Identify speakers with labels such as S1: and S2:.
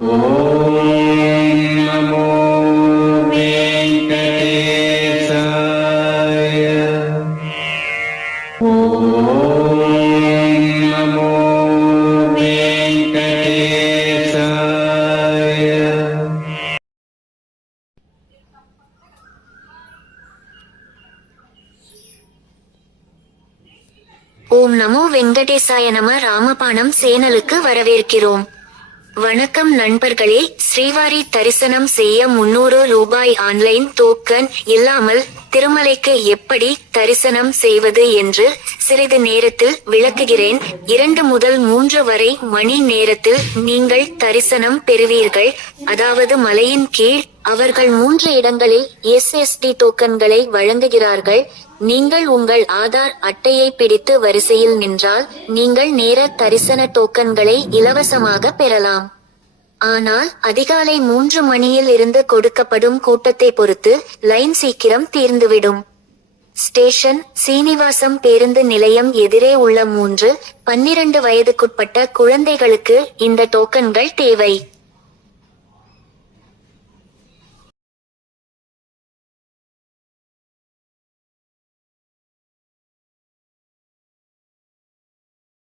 S1: ஓம் நமோ வெங்கடேசாய நம ராமபாணம் சேனலுக்கு வரவேற்கிறோம். வணக்கம் நண்பர்களே. ஸ்ரீவாரி தரிசனம் செய்ய முன்னூறு ரூபாய் ஆன்லைன் டோக்கன் இல்லாமல் திருமலைக்கு எப்படி தரிசனம் செய்வது என்று சிறிது நேரத்தில் விளக்குகிறேன். இரண்டு முதல் மூன்று வரை மணி நேரத்தில் நீங்கள் தரிசனம் பெறுவீர்கள். அதாவது மலையின் கீழ் அவர்கள் மூன்று இடங்களில் எஸ்எஸ்டி டோக்கன்களை வழங்குகிறார்கள். நீங்கள் உங்கள் ஆதார் அட்டையை பிடித்து வரிசையில் நின்றால் நீங்கள் நேர தரிசன டோக்கன்களை இலவசமாக பெறலாம். ஆனால் அதிகாலை மூன்று மணியில் இருந்து கொடுக்கப்படும் கூட்டத்தை பொறுத்து லைன் சீக்கிரம் தீர்ந்துவிடும். ஸ்டேஷன் சீனிவாசம் பேருந்து நிலையம் எதிரே உள்ள மூன்று பன்னிரண்டு வயதுக்குட்பட்ட குழந்தைகளுக்கு இந்த டோக்கன்கள் தேவை.